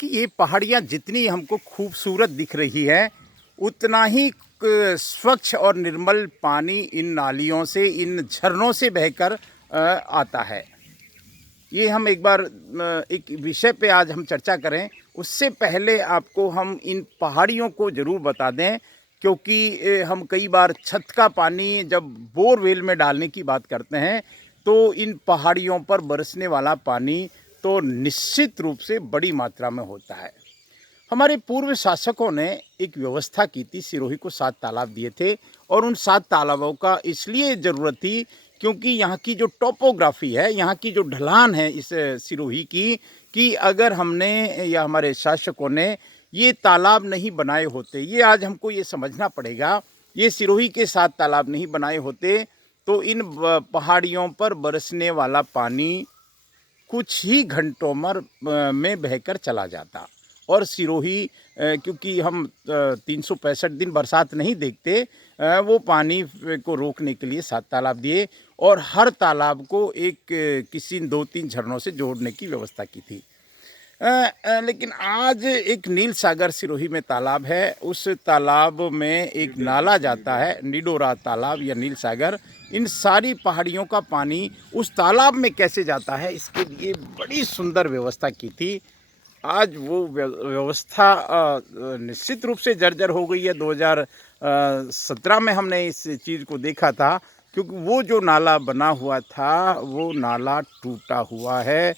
कि ये पहाड़ियाँ जितनी हमको खूबसूरत दिख रही है, उतना ही स्वच्छ और निर्मल पानी इन नालियों से, इन झरनों से बहकर आता है। ये हम एक बार एक विषय पे आज हम चर्चा करें, उससे पहले आपको हम इन पहाड़ियों को ज़रूर बता दें, क्योंकि हम कई बार छत का पानी जब बोरवेल में डालने की बात करते हैं, तो इन पहाड़ियों पर बरसने वाला पानी तो निश्चित रूप से बड़ी मात्रा में होता है। हमारे पूर्व शासकों ने एक व्यवस्था की थी, सिरोही को 7 तालाब दिए थे और उन 7 तालाबों का इसलिए ज़रूरत थी क्योंकि यहाँ की जो टोपोग्राफी है, यहाँ की जो ढलान है इस सिरोही की, कि अगर हमने या हमारे शासकों ने ये तालाब नहीं बनाए होते, ये आज हमको ये समझना पड़ेगा, ये सिरोही के 7 तालाब नहीं बनाए होते, तो इन पहाड़ियों पर बरसने वाला पानी कुछ ही घंटों में बहकर चला जाता। और सिरोही क्योंकि हम 365 दिन बरसात नहीं देखते, वो पानी को रोकने के लिए 7 तालाब दिए और हर तालाब को एक किसी 2-3 झरनों से जोड़ने की व्यवस्था की थी। लेकिन आज एक नील सागर सिरोही में तालाब है, उस तालाब में एक नाला जाता है, निडोरा तालाब या नील सागर। इन सारी पहाड़ियों का पानी उस तालाब में कैसे जाता है, इसके लिए बड़ी सुंदर व्यवस्था की थी। आज वो व्यवस्था निश्चित रूप से जर्जर हो गई है। 2017 में हमने इस चीज़ को देखा था, क्योंकि वो जो नाला बना हुआ था, वो नाला टूटा हुआ है,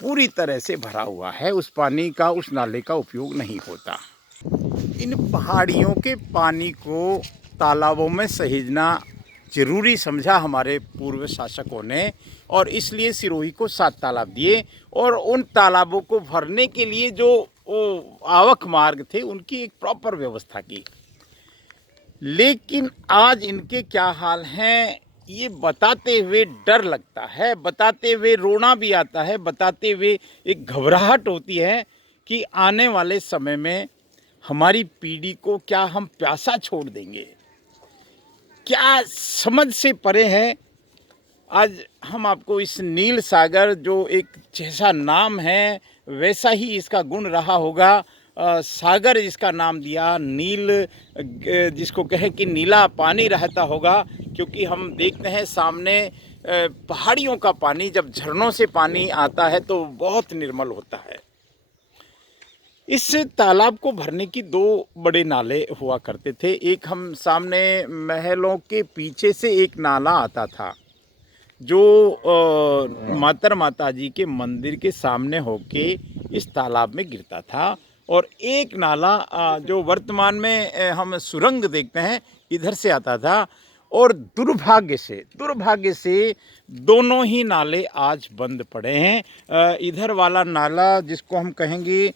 पूरी तरह से भरा हुआ है, उस पानी का, उस नाले का उपयोग नहीं होता। इन पहाड़ियों के पानी को तालाबों में सहेजना ज़रूरी समझा हमारे पूर्व शासकों ने, और इसलिए सिरोही को 7 तालाब दिए और उन तालाबों को भरने के लिए जो आवक मार्ग थे, उनकी एक प्रॉपर व्यवस्था की। लेकिन आज इनके क्या हाल हैं, ये बताते हुए डर लगता है, बताते हुए रोना भी आता है, बताते हुए एक घबराहट होती है कि आने वाले समय में हमारी पीढ़ी को क्या हम प्यासा छोड़ देंगे, क्या समझ से परे है। आज हम आपको इस नील सागर, जो एक जैसा नाम है वैसा ही इसका गुण रहा होगा, सागर जिसका नाम दिया, नील जिसको कहे कि नीला पानी रहता होगा, क्योंकि हम देखते हैं सामने पहाड़ियों का पानी, जब झरनों से पानी आता है तो बहुत निर्मल होता है। इस तालाब को भरने की 2 बड़े नाले हुआ करते थे। एक हम सामने महलों के पीछे से एक नाला आता था, जो मातर माता जी के मंदिर के सामने होके इस तालाब में गिरता था, और एक नाला जो वर्तमान में हम सुरंग देखते हैं, इधर से आता था। और दुर्भाग्य से दोनों ही नाले आज बंद पड़े हैं। इधर वाला नाला जिसको हम कहेंगे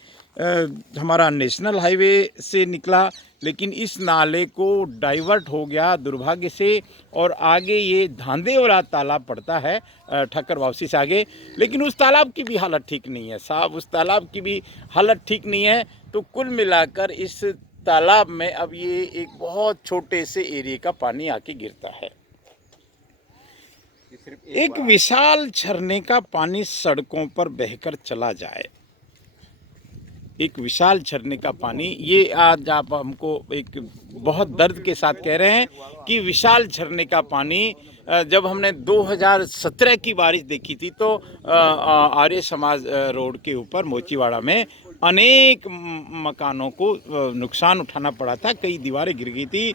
हमारा नेशनल हाईवे से निकला, लेकिन इस नाले को डाइवर्ट हो गया दुर्भाग्य से, और आगे ये धांधेवाला तालाब पड़ता है ठक्कर वापसी से आगे। लेकिन उस तालाब की भी हालत ठीक नहीं है साहब, उस तालाब की भी हालत ठीक नहीं है। तो कुल मिलाकर इस तालाब में अब ये एक बहुत छोटे से एरिया का पानी आके गिरता है। एक विशाल झरने का पानी सड़कों पर बहकर चला जाए, एक विशाल झरने का पानी, ये आज आप हमको एक बहुत दर्द के साथ कह रहे हैं कि विशाल झरने का पानी। जब हमने 2017 की बारिश देखी थी, तो आर्य समाज रोड के ऊपर मोचीवाड़ा में अनेक मकानों को नुकसान उठाना पड़ा था, कई दीवारें गिर गई थी।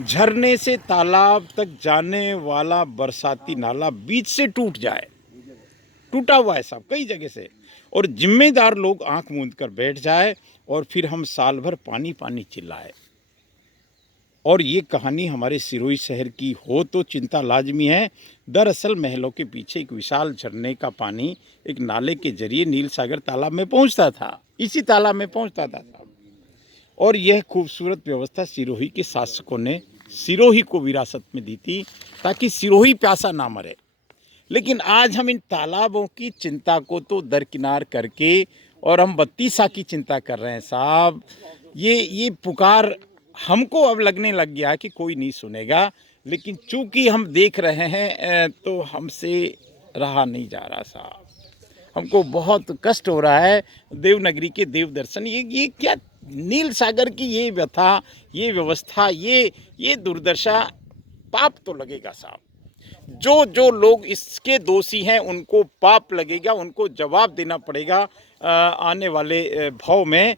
झरने से तालाब तक जाने वाला बरसाती नाला बीच से टूट जाए, टूटा हुआ है साहब कई जगह से, और जिम्मेदार लोग आंख मूंद कर बैठ जाए और फिर हम साल भर पानी पानी चिल्लाए। और ये कहानी हमारे सिरोही शहर की हो तो चिंता लाजमी है। दरअसल महलों के पीछे एक विशाल झरने का पानी एक नाले के जरिए नील सागर तालाब में पहुंचता था, इसी तालाब में पहुंचता था साहब। और यह खूबसूरत व्यवस्था सिरोही के शासकों ने सिरोही को विरासत में दी थी, ताकि सिरोही प्यासा ना मरे। लेकिन आज हम इन तालाबों की चिंता को तो दरकिनार करके और हम बत्तीसा की चिंता कर रहे हैं साहब। ये पुकार हमको अब लगने लग गया कि कोई नहीं सुनेगा, लेकिन चूंकि हम देख रहे हैं तो हमसे रहा नहीं जा रहा साहब। हमको बहुत कष्ट हो रहा है। देवनगरी के देव दर्शन, ये क्या नील सागर की ये व्यथा, ये व्यवस्था, ये दुर्दशा, पाप तो लगेगा साहब। जो जो लोग इसके दोषी हैं उनको पाप लगेगा, उनको जवाब देना पड़ेगा आने वाले भाव में।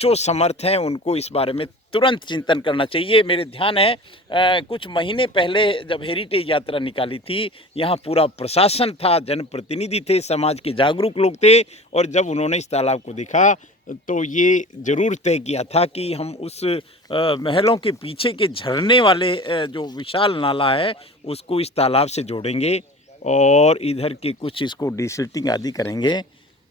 जो समर्थ हैं उनको इस बारे में तुरंत चिंतन करना चाहिए। मेरे ध्यान है कुछ महीने पहले जब हेरिटेज यात्रा निकाली थी, यहाँ पूरा प्रशासन था, जनप्रतिनिधि थे, समाज के जागरूक लोग थे, और जब उन्होंने इस तालाब को देखा तो ये ज़रूर तय किया था कि हम उस महलों के पीछे के झरने वाले जो विशाल नाला है उसको इस तालाब से जोड़ेंगे और इधर के कुछ इसको डिसिल्टिंग आदि करेंगे।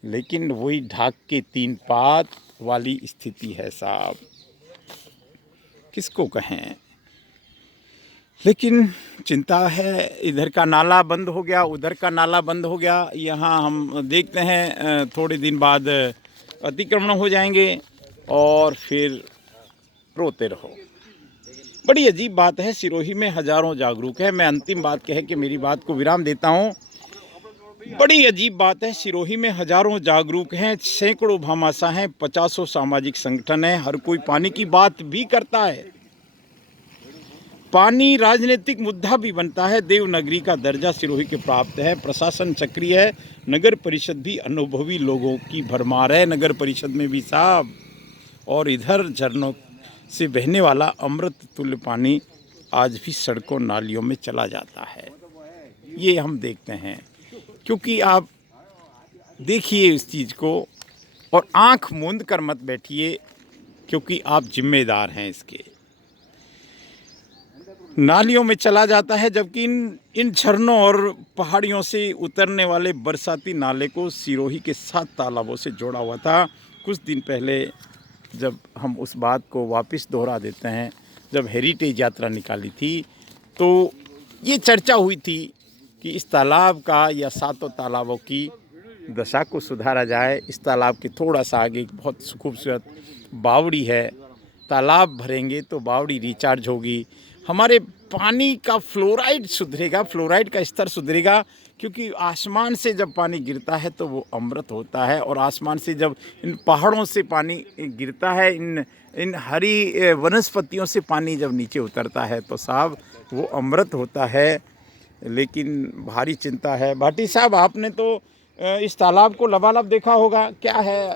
लेकिन वही ढाक के 3 पात वाली स्थिति है साहब, किसको कहें। लेकिन चिंता है, इधर का नाला बंद हो गया, उधर का नाला बंद हो गया। यहाँ हम देखते हैं थोड़े दिन बाद अतिक्रमण हो जाएंगे और फिर रोते रहो। बड़ी अजीब बात है, सिरोही में हजारों जागरूक है। मैं अंतिम बात कह के मेरी बात को विराम देता हूँ। बड़ी अजीब बात है, सिरोही में हजारों जागरूक हैं, सैकड़ों भामाशाह हैं, 50 सामाजिक संगठन हैं, हर कोई पानी की बात भी करता है। पानी राजनीतिक मुद्दा भी बनता है। देवनगरी का दर्जा सिरोही के प्राप्त है, प्रशासन सक्रिय है, नगर परिषद भी अनुभवी लोगों की भरमार है, नगर परिषद में भी साहब। और इधर झरनों से बहने वाला अमृत तुल्य पानी आज भी सड़कों नालियों में चला जाता है। ये हम देखते हैं, क्योंकि आप देखिए इस चीज़ को और आंख मूंद कर मत बैठिए, क्योंकि आप जिम्मेदार हैं इसके। नालियों में चला जाता है, जबकि इन झरनों और पहाड़ियों से उतरने वाले बरसाती नाले को सिरोही के 7 तालाबों से जोड़ा हुआ था। कुछ दिन पहले जब हम उस बात को वापस दोहरा देते हैं, जब हेरिटेज यात्रा निकाली थी तो ये चर्चा हुई थी कि इस तालाब का या 7 तालाबों की दशा को सुधारा जाए। इस तालाब के थोड़ा सा आगे एक बहुत खूबसूरत बावड़ी है, तालाब भरेंगे तो बावड़ी रिचार्ज होगी, हमारे पानी का फ्लोराइड सुधरेगा, फ्लोराइड का स्तर सुधरेगा, क्योंकि आसमान से जब पानी गिरता है तो वो अमृत होता है, और आसमान से जब इन पहाड़ों से पानी गिरता है, इन हरी वनस्पतियों से पानी जब नीचे उतरता है तो साहब वो अमृत होता है। लेकिन भारी चिंता है। भाटी साहब, आपने तो इस तालाब को लबालब देखा होगा, क्या है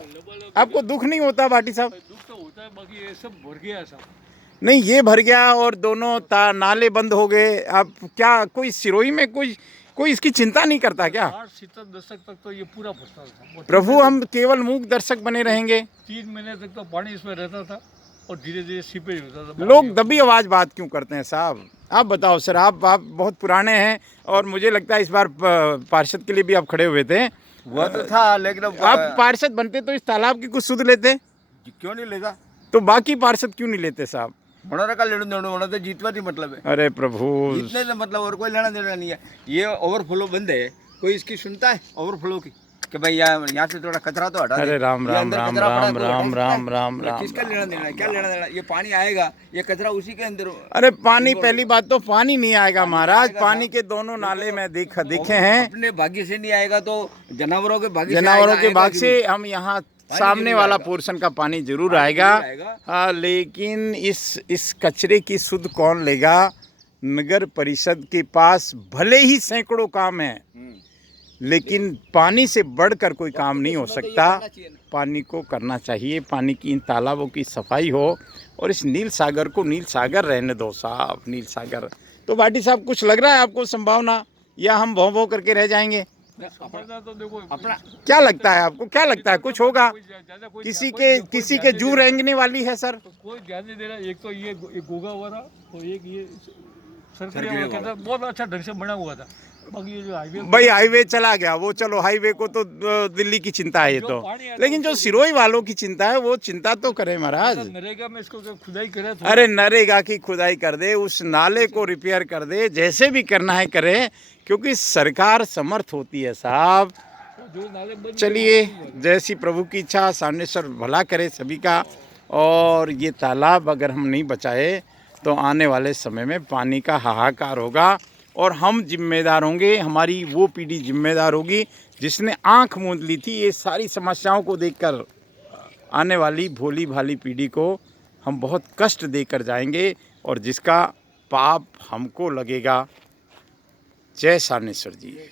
आपको दुख नहीं होता भाटी साहब? दुख तो होता है, बाकी ये सब भर गया सब। नहीं, ये भर गया और दोनों नाले बंद हो गए। अब क्या कोई सिरोही में कोई इसकी चिंता नहीं करता क्या? 8 दशक तक तो ये पूरा भरता था। प्रभु, हम केवल मूक दर्शक बने रहेंगे। 3 महीने तक तो पानी इसमें रहता था और धीरे धीरे सीपेज होता था। लोग दबी आवाज बात क्यों करते हैं साहब? आप बताओ सर, आप बहुत पुराने हैं और मुझे लगता है इस बार पार्षद के लिए भी आप खड़े हुए थे। वो तो था, लेकिन आप पार्षद बनते तो इस तालाब की कुछ सुध लेते, क्यों नहीं लेगा? तो बाकी पार्षद क्यों नहीं लेते साहब? होना का लेना देना होना तो जीतवा नहीं मतलब है। अरे प्रभु, इतने से मतलब और कोई लेना देना नहीं है। ये ओवरफ्लो बंद है, कोई इसकी सुनता है ओवरफ्लो की कि भाई यहाँ से थोड़ा कचरा तो हटा दे। अरे राम ये राम अंदर राम कचरा पड़ा है, राम कोई राम हटा राम सकता है? राम ये राम किसका लेना देना है? क्या लेना देना? ये पानी आएगा, ये कचरा उसी के अंदर। अरे पानी, पहली बात तो पानी नहीं आएगा महाराज। पानी के दोनों नाले में देखे हैं। अपने भाग्य से नहीं आएगा तो जानवरों के भाग्य से जानवरों के आएगा भाग से जरूर। हम यहाँ सामने वाला पोर्शन का पानी जरूर आएगा। आएगा। हाँ, लेकिन इस कचरे की सुध कौन लेगा? नगर परिषद के पास भले ही सैकड़ों काम है, लेकिन पानी से बढ़कर कोई काम नहीं हो सकता। पानी को करना चाहिए, पानी की इन तालाबों की सफाई हो और इस नील सागर को नील सागर रहने दो साहब, नील सागर। तो भाटी साहब, कुछ लग रहा है आपको संभावना, या हम भौं भौं करके रह जाएंगे? तो देखो अपना क्या लगता है आपको, क्या लगता है कुछ होगा? कोई किसी के जू रेंगने वाली है सर? तो कोई ध्यान नहीं दे रहा। एक तो ये गोगा हुआ था और एक ये सरकारी था, बहुत अच्छा ढंग से बना हुआ था। बाकी ये जो हाईवे भाई हाईवे चला गया, वो चलो हाईवे को तो दिल्ली की चिंता है ये तो, लेकिन जो सिरोही वालों की चिंता है वो चिंता तो करे महाराज। नरेगा में इसको खुदाई करे। अरे नरेगा की खुदाई कर दे, उस नाले को रिपेयर कर दे, जैसे भी करना है करे, क्योंकि सरकार समर्थ होती है साहब। जो नाले बंद चलिए, जैसी प्रभु की इच्छा, सामनेश्वर भला करे सभी का। और ये तालाब अगर हम नहीं बचाए तो आने वाले समय में पानी का हाहाकार होगा और हम जिम्मेदार होंगे, हमारी वो पीढ़ी जिम्मेदार होगी जिसने आंख मूंद ली थी, ये सारी समस्याओं को देखकर आने वाली भोली भाली पीढ़ी को हम बहुत कष्ट देकर जाएंगे और जिसका पाप हमको लगेगा। जय सानेश्वर जी।